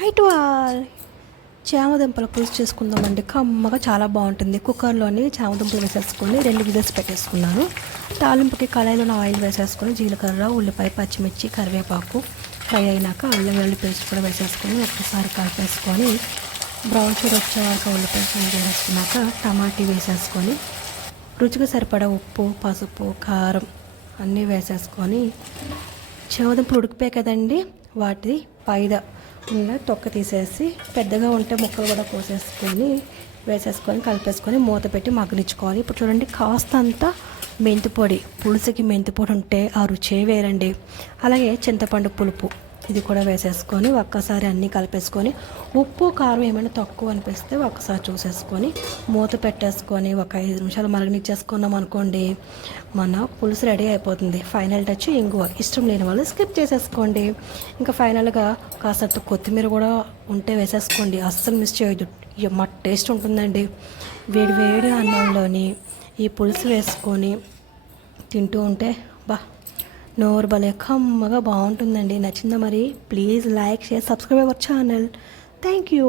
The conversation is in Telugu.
హైట్ వాల్ చామదుంపల పులుసు చేసుకుందామండి. కమ్మగా చాలా బాగుంటుంది. కుక్కర్లోని చామదుంపలు వేసేసుకొని 2 విజిల్స్ పెట్టేసుకున్నాను. తాలింపుకి కళాయిలో ఆయిల్ వేసేసుకొని జీలకర్ర, ఉల్లిపాయ, పచ్చిమిర్చి, కరివేపాకు ఫ్రై అయినాక అల్లం వెల్లుల్లి పేస్ట్ కూడా వేసేసుకొని ఒక్కసారి కలిపేసుకొని బ్రౌన్ షేడ్ వచ్చే వరకు ఉల్లిపాయ ఫ్రై చేసుకున్నాక టమాటీ వేసేసుకొని రుచికి సరిపడా ఉప్పు, పసుపు, కారం అన్నీ వేసేసుకొని చామదుంపలు ఉడికిపోయాయి కదండి, వాటి పైద ఉన్న తొక్క తీసేసి పెద్దగా ఉంటే ముక్కలు కూడా కోసేసుకొని వేసేసుకొని కలిపేసుకొని మూత పెట్టి మగ్గనిచ్చుకోవాలి. ఇప్పుడు చూడండి, కాస్తంత మెంతిపొడి, పులుసుకి మెంతిపొడి ఉంటే ఆ రుచే వేరండి. అలాగే చింతపండు పులుపు ఇది కూడా వేసేసుకొని ఒక్కసారి అన్నీ కలిపేసుకొని ఉప్పు కారం ఏమైనా తక్కువ అనిపిస్తే ఒక్కసారి చూసేసుకొని మూత పెట్టేసుకొని ఒక 5 నిమిషాలు మరగనిచ్చేసుకున్నాం అనుకోండి, మన పులుసు రెడీ అయిపోతుంది. ఫైనల్ టచ్ ఇంగువ. ఇష్టం లేని వాళ్ళు స్కిప్ చేసేసుకోండి. ఇంకా ఫైనల్గా కాస్త కొత్తిమీర కూడా ఉంటే వేసేసుకోండి. అస్సలు మిస్ చేయొద్దు, మా టేస్ట్ ఉంటుందండి. వేడి వేడి అన్నంలోని ఈ పులుసు వేసుకొని తింటూ ఉంటే నోరు భలే కమ్మగా బాగుంటుందండి. నచ్చిందా మరి? Please like, share, subscribe our channel. Thank you.